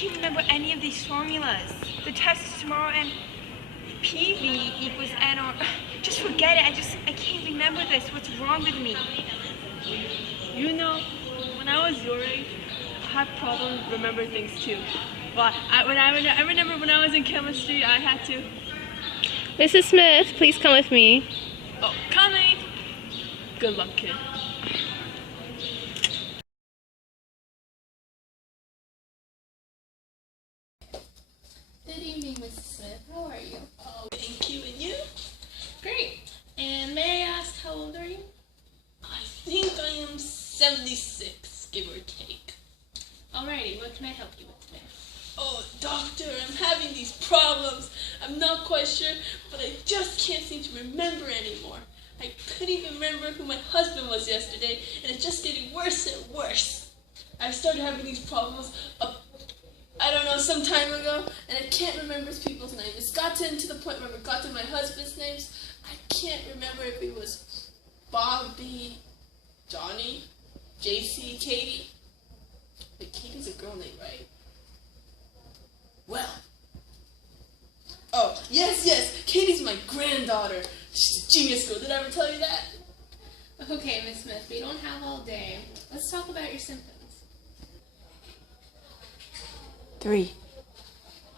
can't remember any of these formulas. The test is tomorrow and PV equals NR. Just forget it. I can't remember this. What's wrong with me? You know, when I was your age, I had problems remember things too. But I remember when I was in chemistry, I had to. Mrs. Smith, please come with me. Oh, coming! Good luck, kid. Good evening, Mrs. Smith. How are you? Oh, thank you. And you? Great. And may I ask how old are you? I think I am 76, give or take. Alrighty, what can I help you with today? Oh, doctor, I'm having these problems. I'm not quite sure, but I just can't seem to remember anymore. I couldn't even remember who my husband was yesterday, and it's just getting worse and worse. I started having these problems I don't know, some time ago, and I can't remember people's names. It's gotten to the point where I've gotten my husband's names. I can't remember if it was Bobby, Johnny, JC, Katie. But Katie's a girl name, right? Well. Oh, yes, Katie's my granddaughter. She's a genius girl. Did I ever tell you that? Okay, Miss Smith, we don't have all day. Let's talk about your symptoms. 3.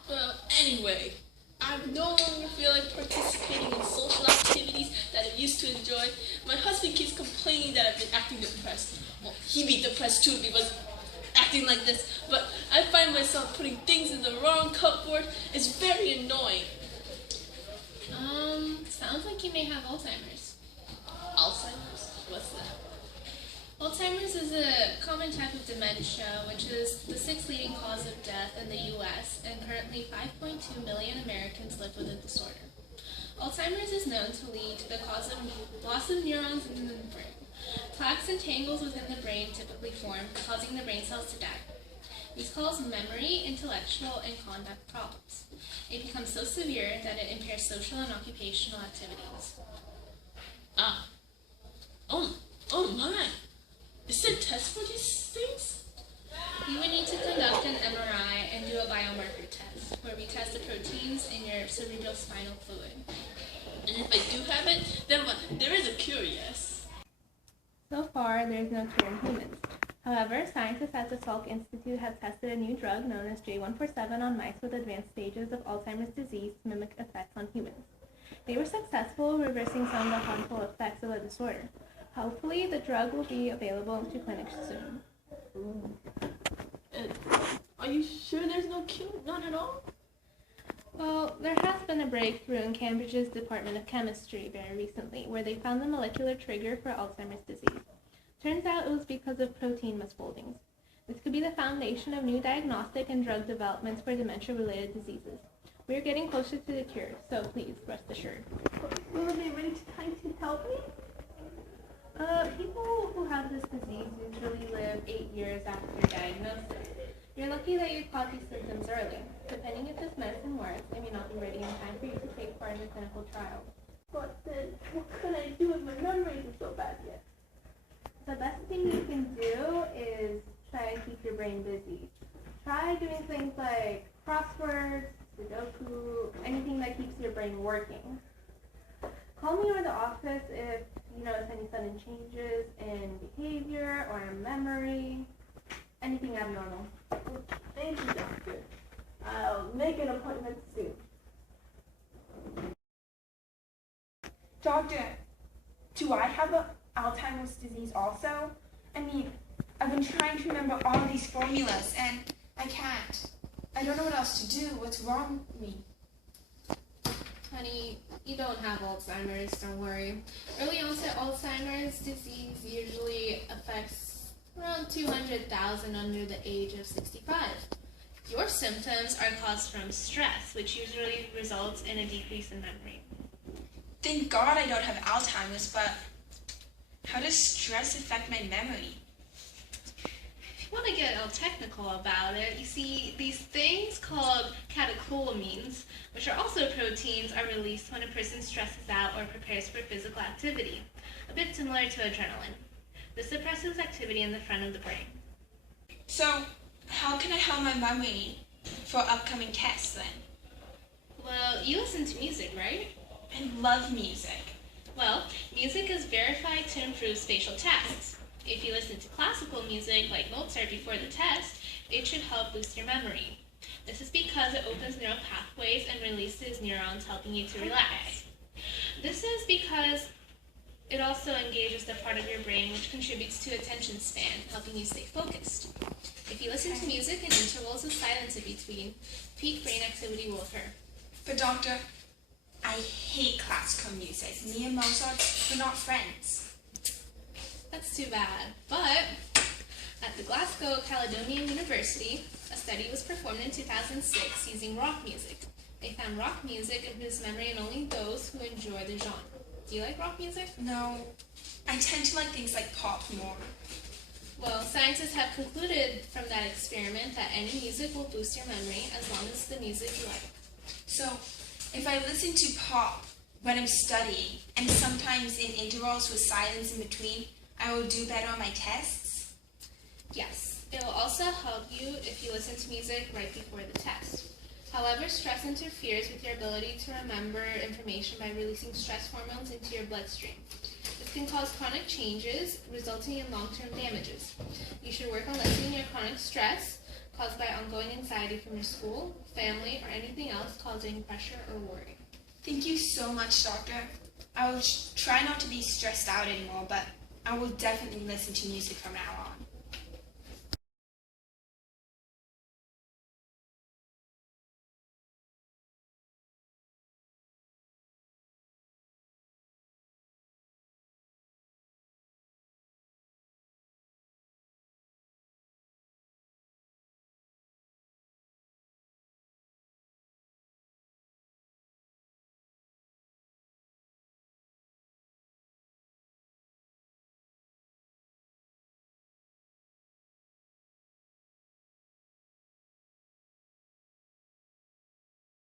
Well, anyway, I no longer feel like participating in social activities that I used to enjoy. My husband keeps complaining that I've been acting depressed. Well, he'd be depressed too if he was acting like this, but I find myself putting things in the wrong cupboard. It's very annoying. Sounds like you may have Alzheimer's. Alzheimer's? What's that? Alzheimer's is a common type of dementia, which is the 6th leading cause of death in the U.S., and currently 5.2 million Americans live with the disorder. Alzheimer's is known to lead to the cause of loss of neurons in the brain. Plaques and tangles within the brain typically form, causing the brain cells to die. These cause memory, intellectual, and conduct problems. It becomes so severe that it impairs social and occupational activities. Oh my! Is there a test for these things? You would need to conduct an MRI and do a biomarker test, where we test the proteins in your cerebrospinal fluid. And if I do have it, then what? There is a cure, yes? So far, there is no cure in humans. However, scientists at the Salk Institute have tested a new drug known as J147 on mice with advanced stages of Alzheimer's disease to mimic effects on humans. They were successful reversing some of the harmful effects of the disorder. Hopefully, the drug will be available to clinics soon. Ooh. And are you sure there's no cure? None at all? Well, there has been a breakthrough in Cambridge's Department of Chemistry very recently, where they found the molecular trigger for Alzheimer's disease. Turns out it was because of protein misfoldings. This could be the foundation of new diagnostic and drug developments for dementia-related diseases. We are getting closer to the cure, so please rest assured. Will it be ready time to help me? People who have this disease usually live 8 years after diagnosis. You're lucky that you caught these symptoms early. Depending if this medicine works, it may not be ready in time for you to take part in the clinical trial. But then, what can I do if my memory isn't so bad yet? The best thing you can do is try to keep your brain busy. Try doing things like crosswords, Sudoku, anything that keeps your brain working. Call me or the office if you notice any sudden changes in behavior or in memory, anything abnormal. Thank you, doctor. I'll make an appointment soon. Doctor, do I have Alzheimer's disease also? I mean, I've been trying to remember all these formulas and I can't. I don't know what else to do. What's wrong with me? Honey, you don't have Alzheimer's, don't worry. Early onset Alzheimer's disease usually affects around 200,000 under the age of 65. Your symptoms are caused from stress, which usually results in a decrease in memory. Thank God I don't have Alzheimer's, but how does stress affect my memory? If you want to get all technical about it, you see these things called catecholamines, which are also proteins, are released when a person stresses out or prepares for physical activity, a bit similar to adrenaline. This suppresses activity in the front of the brain. So, how can I help my memory? for upcoming tests then? Well, you listen to music, right? I love music. Well, music is verified to improve spatial tasks. If you listen to classical music like Mozart before the test, it should help boost your memory. This is because it opens neural pathways and releases neurons, helping you to relax. This is because it also engages the part of your brain which contributes to attention span, helping you stay focused. If you listen to music in intervals with silence in between, peak brain activity will occur. But doctor, I hate classical music. Me and Mozart, we're not friends. That's too bad. But at the Glasgow Caledonian University, a study was performed in 2006 using rock music. They found rock music improves memory in only those who enjoy the genre. Do you like rock music? No, I tend to like things like pop more. Well, scientists have concluded from that experiment that any music will boost your memory as long as the music you like. So, if I listen to pop when I'm studying, and sometimes in intervals with silence in between, I will do better on my tests? Yes, it will also help you if you listen to music right before the test. However, stress interferes with your ability to remember information by releasing stress hormones into your bloodstream. This can cause chronic changes, resulting in long-term damages. You should work on lessening your chronic stress caused by ongoing anxiety from your school, family, or anything else causing pressure or worry. Thank you so much, doctor. I will try not to be stressed out anymore, but I will definitely listen to music from now on.